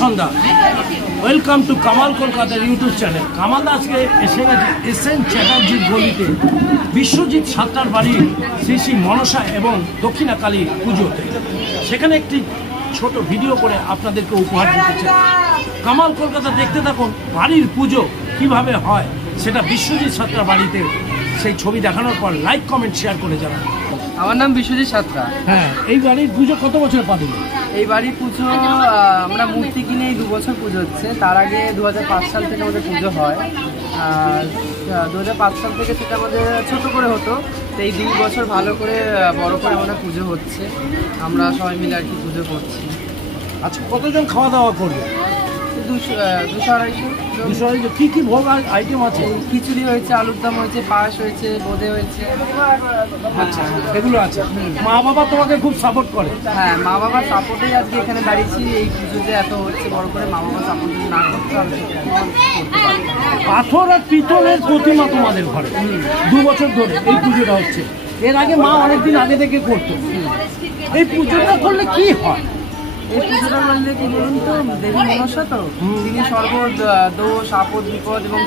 Sandhya. Welcome to Kamal কলকাতার YouTube channel. Kamal আজকে এসে গেছে এসএন চ্যাটার্জির গলিতে বিশ্বজিৎ সাত্তার বাড়ির শ্রী শ্রী মনসা এবং দক্ষিণা কালী পুজোতে। সেখানে একটি ছোট ভিডিও করে আপনাদেরকে উপহার দিতে চাই। কামাল কলকাতা দেখতে থাকুন বাড়ির পুজো কিভাবে হয় সেটা বিশ্বজিৎ সাত্তার বাড়িতে। সেই ছবি দেখানোর পর লাইক কমেন্ট শেয়ার করে জানান। আমার নাম বিশ্বজিৎ সাত্রা। হ্যাঁ, এই বাড়ির পুজো কত বছর পা দিল? এই বাড়ির পুজো আমরা মূর্তি কিনে 2 বছর পুজো হচ্ছে। তার আগে 2005 সাল থেকে আমাদের পুজো হয়। 2005 সাল থেকে সেটা আমাদের ছোট করে হতো। তো এই 2 বছর ভালো করে বড় করে আমাদের পুজো হচ্ছে। আমরা সবাই মিলে আর কি পুজো করছি। আচ্ছা, কতজন খাওয়া দাওয়া করবে? 200-250। কি কি ভোগ আইটেম আছে? খিচুড়ি হয়েছে, আলুর দম হয়েছে, পায়েস হয়েছে, বোঁদে হয়েছে। আচ্ছা, এগুলো আছে। মা বাবা তোমাকে খুব সাপোর্ট করে? হ্যাঁ, মা বাবার সাপোর্টেই আজকে এখানে দাঁড়িয়েছি। এই পুজো যে এত হচ্ছে বড় করে, মা বাবা সাপোর্ট যদি না করতে হবে করতে পারবে। পাথর আর পিতলের প্রতিমা তোমাদের ঘরে 2 বছর ধরে এই পুজোটা হচ্ছে। এর আগে মা অনেকদিন আগে থেকে করতো। এই পুজোটা করলে কি হয়? এই পুজোটা করলে কি বলুন তো, দেবী মনসা তো, তিনি দোষ আপদ বিপদ এবং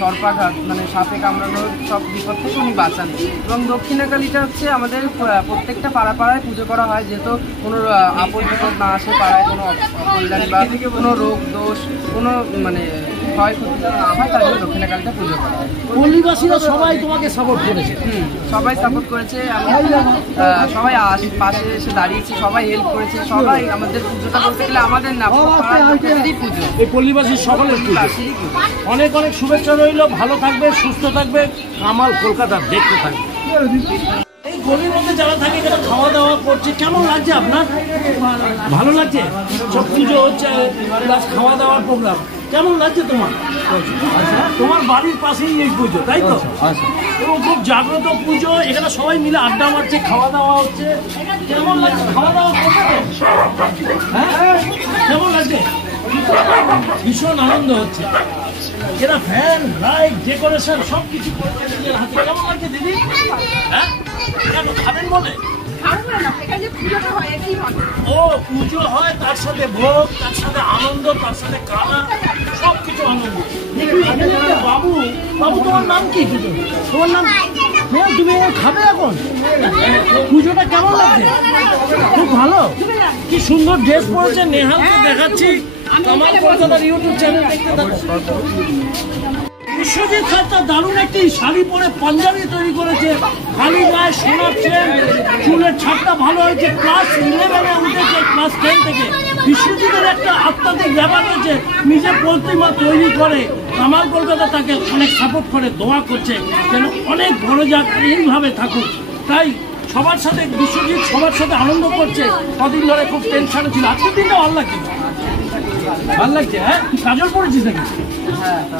সর্পাঘাত মানে সাপে কামড়ানোর সব বিপদ থেকে উনি বাঁচান। এবং দক্ষিণাকালীটা হচ্ছে আমাদের প্রত্যেকটা পাড়ায় পুজো করা হয়, যেহেতু কোনো আপদ বিপদ না আসে পাড়ায়, কোনো অকল্যাণ বা কোনো রোগ দোষ কোনো মানে ক্ষয়ক্ষতি না হয়, তার জন্য দক্ষিণাকালীটা পুজো করা হয়। পল্লীবাসীরা সবাই তোমাকে সাপোর্ট করেছে? সবাই সাপোর্ট করেছে। সবাই পাশে এসে দাঁড়িয়েছে, সবাই হেল্প করেছে। সবাই আমাদের পুজোটা বলতে গেলে আমাদের না, পাড়ারই পুজো। এই পল্লীবাসীর সকলের পুজো। অনেক অনেক শুভেচ্ছা রইল। ভালো থাকবে, সুস্থ থাকবে, কামাল কলকাতা দেখতে থাকবে। এই গলির মধ্যে যারা থাকে যারা খাওয়া দাওয়া করছে, কেমন লাগছে আপনার? ভালো লাগছে? সব পুজো হচ্ছে প্লাস খাওয়া দাওয়ার প্রোগ্রাম, কেমন লাগছে তোমার? তোমার বাড়ির পাশেই এই পুজো, তাই তো? এবং খুব জাগ্রত পুজো। এখানে সবাই মিলে আড্ডা মারছে, খাওয়া দাওয়া হচ্ছে। কেমন লাগছে খাওয়া দাওয়া করতে? হ্যাঁ, কেমন লাগছে? ভীষণ আনন্দ হচ্ছে। এরা ফ্যান লাইট ডেকোরেশন সব কিছু করছে নিজের হাতে। কেমন লাগছে দিদি? হ্যাঁ, কেন খাবেন বলে? ও পুজো হয়, তার সাথে ভোগ, তার সাথে আনন্দ, তার সাথে কালা, সব কিছু আনন্দ। বাবু বাবু তোমার নাম কি? তোমার নাম? তুমি খাবে এখন? পুজোটা কেমন লাগছে? খুব ভালো। কি সুন্দর ড্রেস পরেছে। নেহালকে দেখাচ্ছি কামাল কলকাতার ইউটিউব চ্যানেল দেখতে থাকো। বিশ্বজিৎ সাত্তার দারুণ একটি শাড়ি পরে পাঞ্জাবি তৈরি করেছে, খালি গায়ে সোনার চেন, চুলের ছাপটা ভালো হয়েছে। ক্লাস 11-এ উঠেছে, ক্লাস 10 থেকে। বিশ্বজিতের একটা আত্মাধিক ব্যাপার হয়েছে, নিজে প্রতিমা তৈরি করে। কামাল কলকাতা তাকে অনেক সাপোর্ট করে, দোয়া করছে যেন অনেক বড় যাক, এইভাবে থাকুক। তাই সবার সাথে বিশ্বজিৎ সবার সাথে আনন্দ করছে। কদিন ধরে খুব টেনশনে ছিল, আজকের দিনটা ভালো লাগছে। ভালো লাগছে? হ্যাঁ, কাজল পড়েছিস নাকি?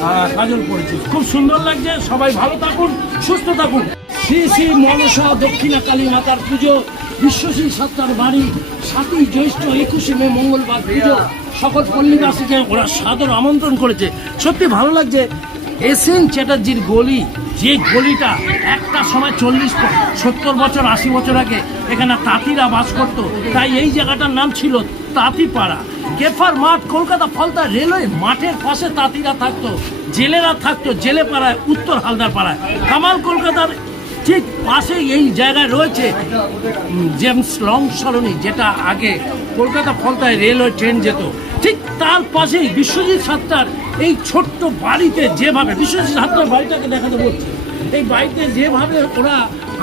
হ্যাঁ, কাজল পড়েছিস, খুব সুন্দর লাগছে। সবাই ভালো থাকুন, সুস্থ থাকুন। শ্রী শ্রী মনসা দক্ষিণা কালী মাতার পুজো, বিশ্বজিৎ সাত্তার বাড়ি, 7ই জ্যৈষ্ঠ 21শে মে মঙ্গলবার পুজো। সকল পল্লীবাসীকে ওরা সাদর আমন্ত্রণ করেছে। সত্যি ভালো লাগছে। এসএন চ্যাটার্জির গলি, যে গলিটা একটা সময় 40-70 বছর 80 বছর আগে এখানে তাঁতিরা বাস করত, তাই এই জায়গাটার নাম ছিল তাঁতিপাড়া। কেফার মাঠ, কলকাতা ফলতা রেলওয়ে মাঠের পাশে তাঁতিরা থাকতো, জেলেরা থাকতো জেলেপাড়ায়, উত্তর হালদার পাড়ায়। কামাল কলকাতার ঠিক পাশেই এই জায়গায় রয়েছে জেমস লং সরণি, যেটা আগে কলকাতা ফলতায় রেলওয়ে ট্রেন যেত। ঠিক তার পাশেই বিশ্বজিৎ সাত্তার এই ছোট্ট বাড়িতে যেভাবে, বিশ্বজিৎ সাত্তার বাড়িটাকে দেখাতে বলছে, এই বাড়িতে যেভাবে ওরা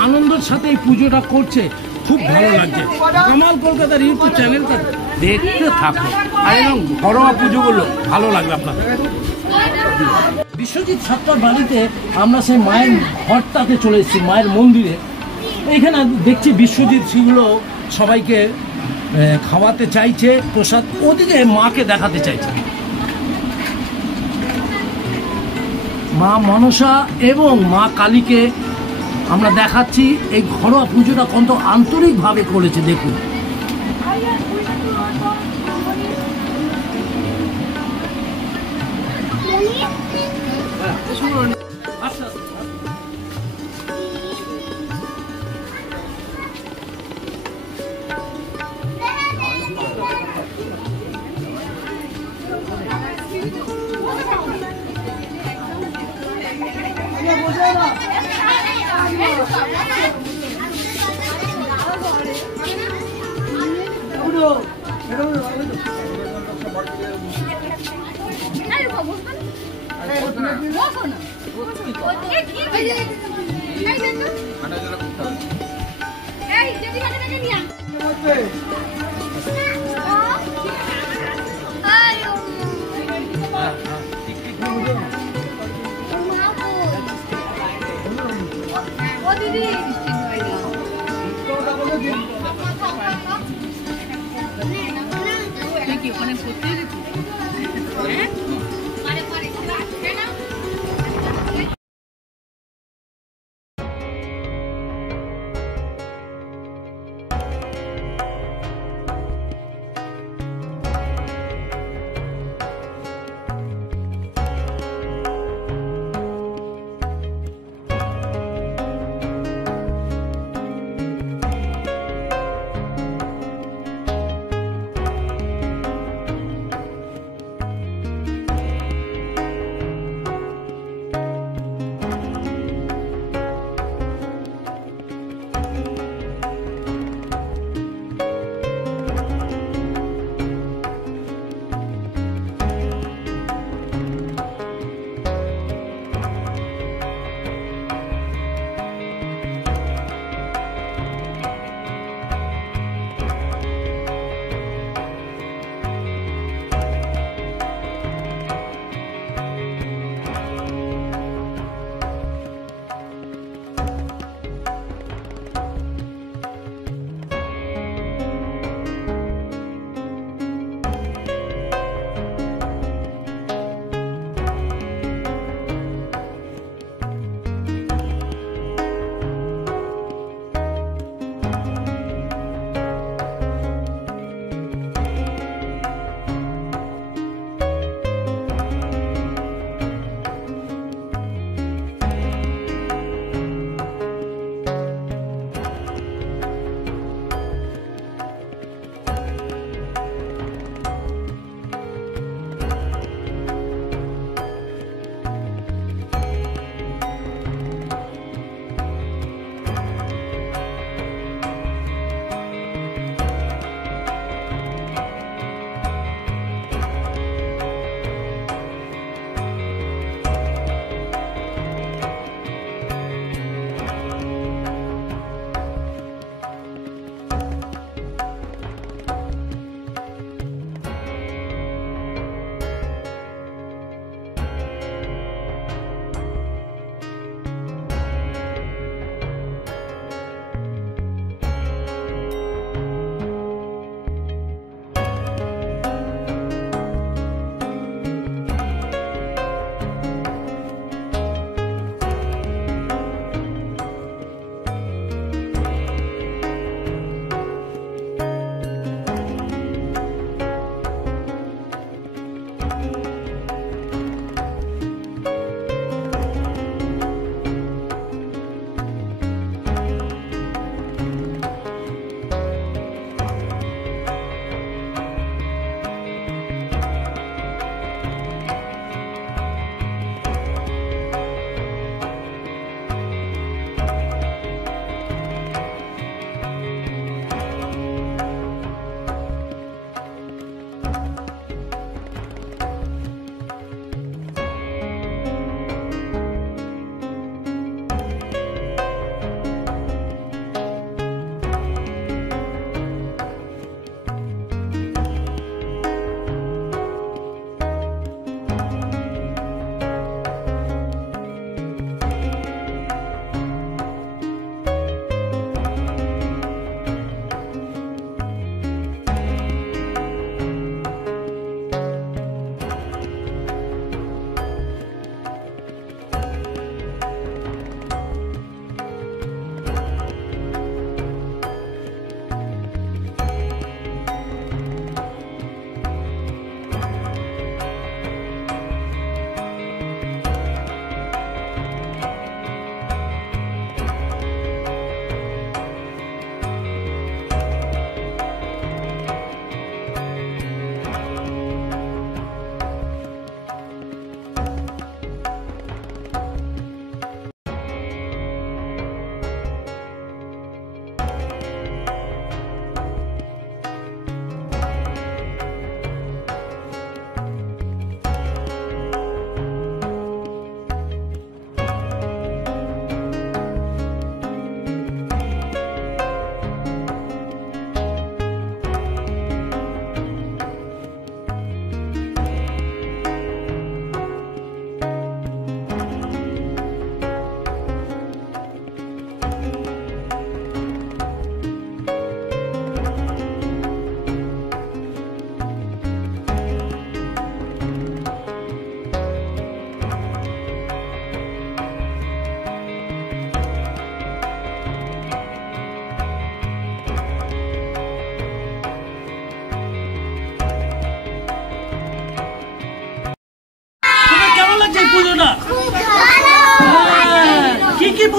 আনন্দের সাথে এই পুজোটা করছে, খুব ভালো লাগছে। কামাল কলকাতার ইউটিউব চ্যানেলটা দেখতে থাকো, আর এরকম ঘরোয়া পুজোগুলো ভালো লাগবে আপনাদের। বিশ্বজিৎ সাত্তার বাড়িতে আমরা সেই মায়ের ঘরটাতে চলে এসেছি, মায়ের মন্দিরে। এইখানে দেখছি বিশ্বজিৎ সেগুলো সবাইকে খাওয়াতে চাইছে, প্রসাদ ওদিকে মাকে দেখাতে চাইছে। মা মনসা এবং মা কালীকে আমরা দেখাচ্ছি। এই ঘরোয়া পুজোটা কত আন্তরিকভাবে করেছে দেখুন। ওখানে করতে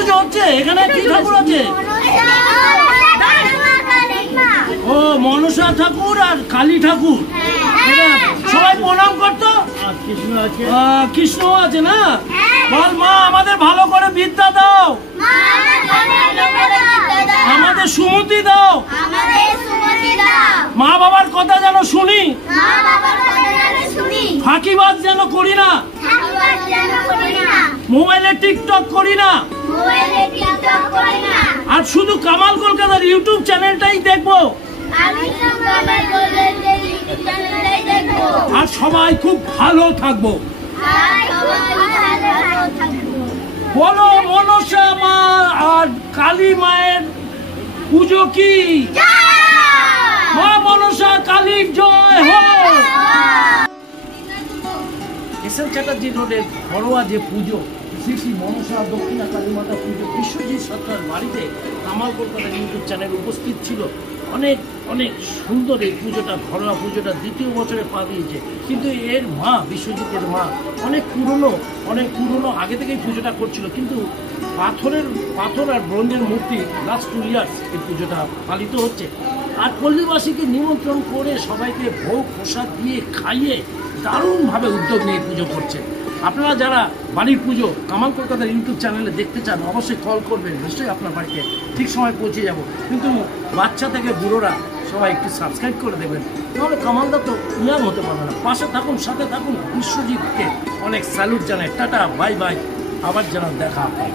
পুজো হচ্ছে? এখানে কি ঠাকুর আছে? ও মনসা ঠাকুর আর কালী ঠাকুর। এটা সবাই প্রণাম করতো। কৃষ্ণ আছে না? বল মা আমাদের ভালো করে বিদ্যা দাও, আমাদের সুমতি দাও, মা বাবার কথা যেন শুনি, ফাঁকিবাজ যেন করি না, মোবাইলে টিকটক করি না, আর শুধু কামাল কলকাতার ইউটিউব চ্যানেলটাই দেখবো। আর সবাই খুব ভালো থাকবো। বলো মনসা মা আর কালী মায়ের পুজো কি? মা মনসা কালীর জয় হোক। এসএল চ্যাটার্জি রোডের ঘরোয়া যে পুজো, শ্রী শ্রী মনসা দক্ষিণা কালী মাতা পুজো, বিশ্বজিৎ সরকার বাড়িতে কামাল কলকাতার ইউটিউব চ্যানেল উপস্থিত ছিল। অনেক অনেক সুন্দর এই পুজোটা, ঘরোয়া পুজোটা দ্বিতীয় বছরে পা দিয়েছে। কিন্তু এর মা, বিশ্বজিতের মা অনেক পুরনো আগে থেকেই পুজোটা করছিল। কিন্তু পাথর আর ব্রোঞ্জের মূর্তি লাস্ট 2 ইয়ার্স এই পুজোটা পালিত হচ্ছে। আর পল্লীবাসীকে নিমন্ত্রণ করে সবাইকে ভোগ প্রসাদ দিয়ে খাইয়ে দারুণভাবে উদ্যোগ নিয়ে পুজো করছে। আপনারা যারা বাড়ির পুজো কামাল কলকাতার ইউটিউব চ্যানেলে দেখতে চান অবশ্যই কল করবেন, নিশ্চয়ই আপনার বাড়িতে ঠিক সময় পৌঁছে যাব। কিন্তু বাচ্চা থেকে বুড়োরা সবাই একটু সাবস্ক্রাইব করে দেবেন, তাহলে কামালদা তো ইয়াং হতে পারবে না। পাশে থাকুন, সাথে থাকুন। বিশ্বজিৎকে অনেক স্যালুট জানাই। টাটা, বাই বাই, আবার যেন দেখা হয়।